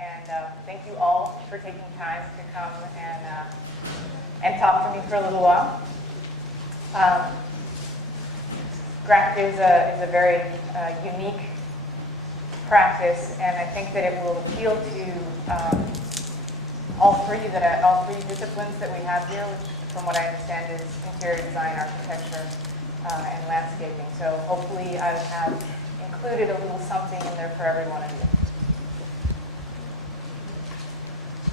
And thank you all for taking time to come and talk to me for a little while. Graft is a very unique practice, and I think that it will appeal to all three disciplines that we have here, which, from what I understand, is interior design, architecture, and landscaping. So hopefully I have included a little something in there for every one of you.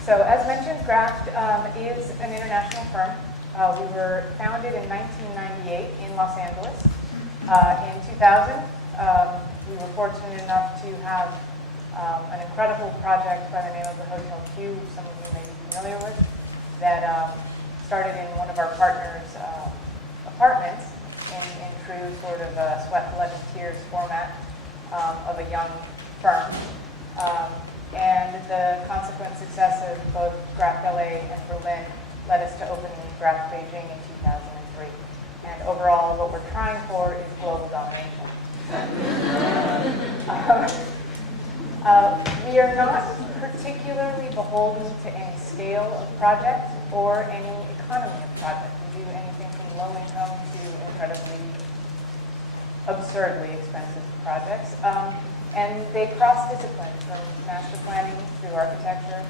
So as mentioned, Graft is an international firm. We were founded in 1998 in Los Angeles. In 2000, we were fortunate enough to have an incredible project by the name of the Hotel Q, which some of you may be familiar with, that started in one of our partners' apartments in true sort of sweat, blood, and tears format of a young firm. And the consequent success of both Graft LA and Berlin led us to open Graft Beijing in 2003. And overall, what we're trying for is global domination. We are not particularly beholden to any scale of project or any economy of project. We do anything from low income to incredibly absurdly expensive projects. And they cross disciplines from master planning through architecture,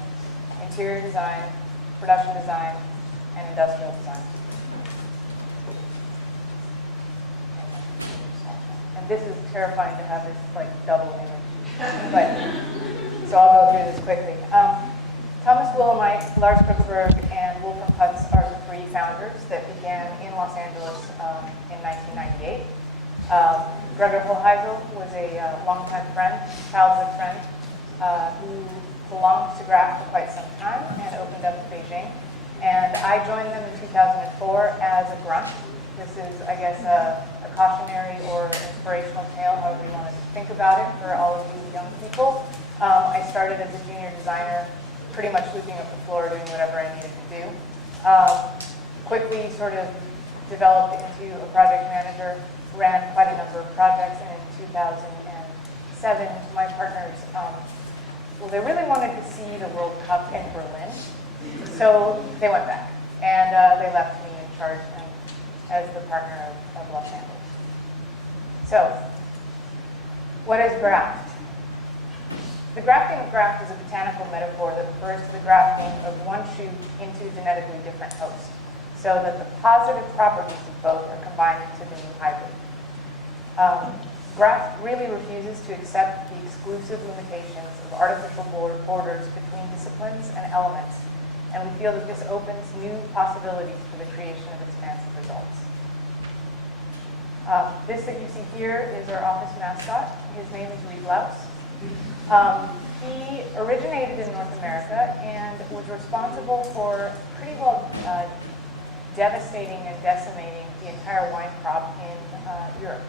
interior design, production design, and industrial design. And this is terrifying to have this like double image. But so I'll go through this quickly. Thomas Willemite, Lars Krugerberg, and Wolfram Putz are the three founders that began in Los Angeles in 1998. Gregor Holheisel was a longtime friend, childhood friend, who belonged to Graft for quite some time and opened up in Beijing. And I joined them in 2004 as a grunt. This is, I guess, a cautionary or inspirational tale, however you want to think about it, for all of you young people. I started as a junior designer, pretty much sweeping up the floor, doing whatever I needed to do. Quickly sort of developed into a project manager, ran quite a number of projects, and in 2007, my partners, well, they really wanted to see the World Cup in Berlin, so they went back, and they left me in charge as the partner of Los Angeles. So, what is graft? The grafting of graft is a botanical metaphor that refers to the grafting of one shoot into genetically different hosts, so that the positive properties of both are combined into the new hybrid. Graft really refuses to accept the exclusive limitations of artificial borders between disciplines and elements, and we feel that this opens new possibilities for the creation of expansive results. This that you see here is our office mascot. His name is Reed Louse. He originated in North America and was responsible for pretty well devastating and decimating the entire wine crop in Europe.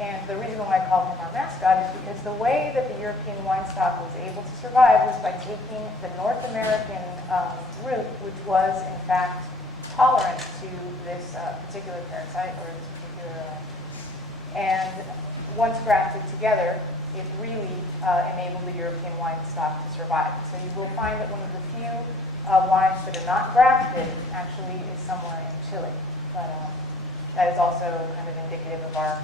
And the reason why I call him our mascot is because the way that the European wine stock was able to survive was by taking the North American root, which was in fact tolerant to this particular parasite or this particular, and once grafted together, it really enabled the European wine stock to survive. So you will find that one of the few wines that are not grafted actually is somewhere in Chile. But that is also kind of indicative of our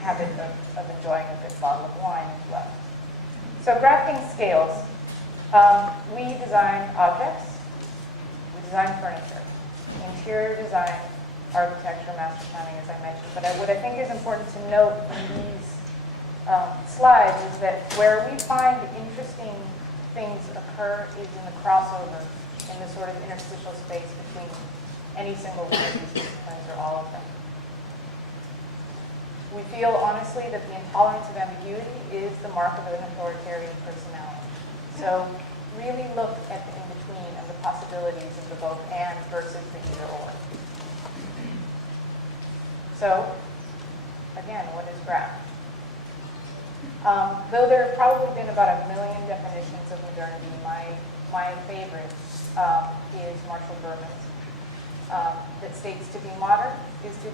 habit of enjoying a good bottle of wine as well. So grafting scales. We design objects, we design furniture, interior design, architecture, master planning, as I mentioned. But what I think is important to note in these slides is that where we find interesting things occur is in the crossover, in the sort of interstitial space between any single one of these disciplines or all of them. We feel honestly that the intolerance of ambiguity is the mark of an authoritarian personality. So really look at the in-between and the possibilities of the both and versus the either or. So, again, what is graft? Though there have probably been about 1 million definitions of modernity, my favorite is Marshall Berman's, that states to be modern is to